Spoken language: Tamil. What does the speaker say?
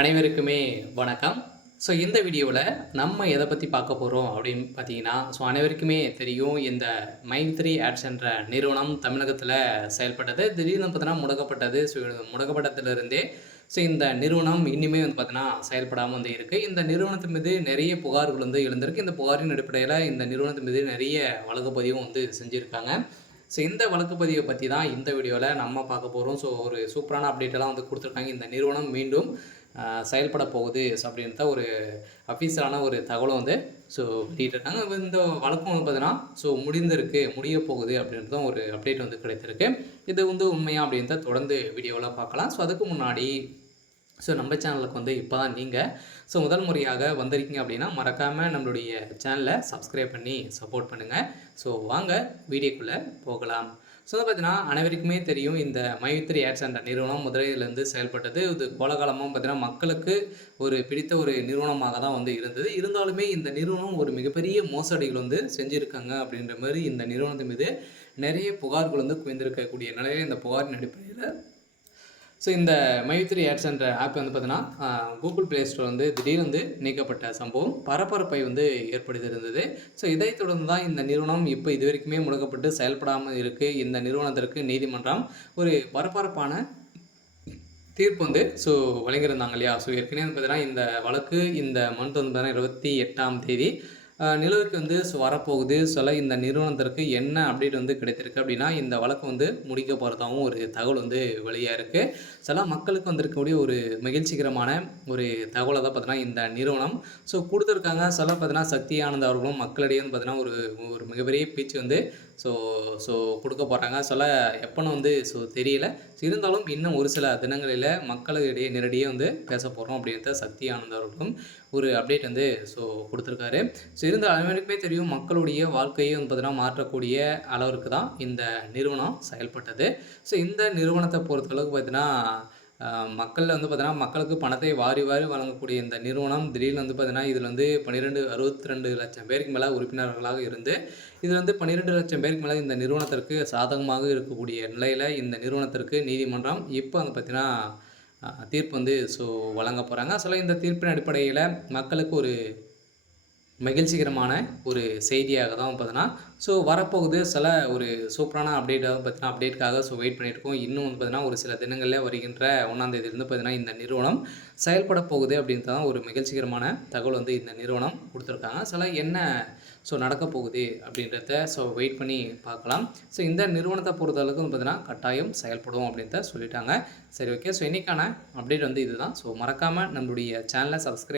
அனைவருக்குமே வணக்கம். ஸோ இந்த வீடியோவில் நம்ம எதை பற்றி பார்க்க போகிறோம் அப்படின்னு பார்த்தீங்கன்னா, அனைவருக்குமே தெரியும் இந்த மைண்ட்3 ஆட்ஸ் என்ற நிறுவனம் தமிழகத்தில் செயல்பட்டது. திடீர்னு பார்த்தீங்கன்னா முடக்கப்பட்டது. ஸோ முடக்கப்பட்டதிலிருந்தே இந்த நிறுவனம் இன்னுமே பார்த்தீங்கன்னா செயல்படாமல் இருக்குது. இந்த நிறுவனத்தின் மீது நிறைய புகார்கள் எழுந்திருக்கு. இந்த புகாரின் அடிப்படையில் இந்த நிறுவனத்தின் மீது நிறைய வழக்கு பதிவும் செஞ்சுருக்காங்க. இந்த வழக்கு பதிவை பற்றி தான் இந்த வீடியோவில் நம்ம பார்க்க போகிறோம். ஒரு சூப்பரான அப்டேட்டெல்லாம் கொடுத்துருக்காங்க. இந்த நிறுவனம் மீண்டும் செயல்பட போகுது அப்படின்றத ஒரு அஃபீஷியலான ஒரு தகவலும் வெளியிட்டிருக்காங்க. இந்த வழக்கம் பார்த்தீங்கன்னா முடிய போகுது அப்படின்றதும் ஒரு அப்டேட் கிடைத்திருக்கு. இது உண்மையா அப்படின்றத தொடர்ந்து வீடியோவில் பார்க்கலாம். அதுக்கு முன்னாடி நம்ம சேனலுக்கு இப்போ தான் நீங்கள் முதல் முறையாக வந்திருக்கீங்க அப்படின்னா மறக்காமல் நம்மளுடைய சேனலை சப்ஸ்கிரைப் பண்ணி சப்போர்ட் பண்ணுங்கள். வாங்க வீடியோக்குள்ளே போகலாம். பார்த்தீங்கன்னா அனைவருக்குமே தெரியும் இந்த மைத்ரி ஆட்ஸ் என்ற நிறுவனம் முதலிலிருந்து செயல்பட்டது. இது கோலகாலமாக பார்த்தீங்கன்னா மக்களுக்கு ஒரு பிடித்த ஒரு நிறுவனமாக தான் இருந்தது. இருந்தாலுமே இந்த நிறுவனம் ஒரு மிகப்பெரிய மோசடிகள் செஞ்சுருக்காங்க அப்படின்ற மாதிரி இந்த நிறுவனத்தின் மீது நிறைய புகார்கள் குவிந்திருக்கக்கூடிய நிலையில் இந்த புகாரின் அடிப்படையில் இந்த மைத்ரி ஆட்ஸ் என்ற ஆப் பார்த்தீங்கன்னா கூகுள் ப்ளே ஸ்டோர் திடீர்னு நீக்கப்பட்ட சம்பவம் பரபரப்பை ஏற்படுத்தியிருந்தது. இதைத் தொடர்ந்து தான் இந்த நிறுவனம் இப்போ இது வரைக்குமே முடக்கப்பட்டு செயல்படாமல் இருக்குது. இந்த நிறுவனத்திற்கு நீதிமன்றம் ஒரு பரபரப்பான தீர்ப்பு வழங்கியிருந்தாங்க இல்லையா. ஏற்கனவே பார்த்தீங்கன்னா இந்த வழக்கு இந்த மந்த் பார்த்தீங்கன்னா 28ஆம் தேதி நிலுவைக்கு வரப்போகுது. இந்த நிறுவனத்திற்கு என்ன அப்டேட் கிடைத்திருக்கு அப்படின்னா, இந்த வழக்கு முடிக்க போகிறதாகவும் ஒரு தகவல் வெளியாக இருக்குது. மக்களுக்கு வந்திருக்கக்கூடிய ஒரு மகிழ்ச்சிகரமான ஒரு தகவலை தான் பார்த்தீங்கன்னா இந்த நிறுவனம் கொடுத்துருக்காங்க. பார்த்தீங்கன்னா சக்தி ஆனந்த் அவர்களும் மக்களிடையே பார்த்தீங்கன்னா ஒரு ஒரு மிகப்பெரிய பேச்சு கொடுக்க போகிறாங்க. எப்போன்னு தெரியல. இருந்தாலும் இன்னும் ஒரு சில தினங்களில் மக்களிடையே நேரடியாக பேச போகிறோம் அப்படின்றத சக்தி ஆனந்த் அவர்களும் ஒரு அப்டேட் கொடுத்துருக்காரு. இருந்த அனைவருக்குமே தெரியும் மக்களுடைய வாழ்க்கையை பார்த்தீங்கன்னா மாற்றக்கூடிய அளவிற்கு தான் இந்த நிறுவனம் செயல்பட்டது. இந்த நிறுவனத்தை பொறுத்தளவுக்கு பார்த்தீங்கன்னா மக்கள் பார்த்தீங்கன்னா மக்களுக்கு பணத்தை வாரி வாரி வழங்கக்கூடிய இந்த நிறுவனம் திடீர்னு பார்த்தீங்கன்னா இதில் 62 லட்சம் பேருக்கு மேலே உறுப்பினர்களாக இருந்து இதில் 12 லட்சம் பேருக்கு மேலே இந்த நிறுவனத்திற்கு சாதகமாக இருக்கக்கூடிய நிலையில் இந்த நிறுவனத்திற்கு நீதிமன்றம் இப்போ பார்த்தீங்கன்னா தீர்ப்பு வழங்க போகிறாங்க. இந்த தீர்ப்பின் அடிப்படையில் மக்களுக்கு ஒரு மகிழ்ச்சிகரமான ஒரு செய்தியாக தான் பார்த்தீங்கன்னா வரப்போகுது. ஒரு சூப்பரான பார்த்தீங்கன்னா அப்டேட்டுக்காக வெயிட் பண்ணியிருக்கோம். இன்னும் பார்த்தீங்கன்னா ஒரு சில தினங்களில் வருகின்ற 1ஆம் தேதியிலிருந்து பார்த்தீங்கன்னா இந்த நிறுவனம் செயல்பட போகுது அப்படின்றது தான் ஒரு மகிழ்ச்சிகரமான தகவல் இந்த நிறுவனம் கொடுத்துருக்காங்க. என்ன நடக்க போகுது அப்படின்றத வெயிட் பண்ணி பார்க்கலாம். இந்த நிறுவனத்தை பொறுத்தளவுக்கு பார்த்தீங்கன்னா கட்டாயம் செயல்படும் அப்படின்றத சொல்லிட்டாங்க. சரி, ஓகே. இன்றைக்கான அப்டேட் இதுதான். மறக்காமல் நம்மளுடைய சேனலை சப்ஸ்கிரைப்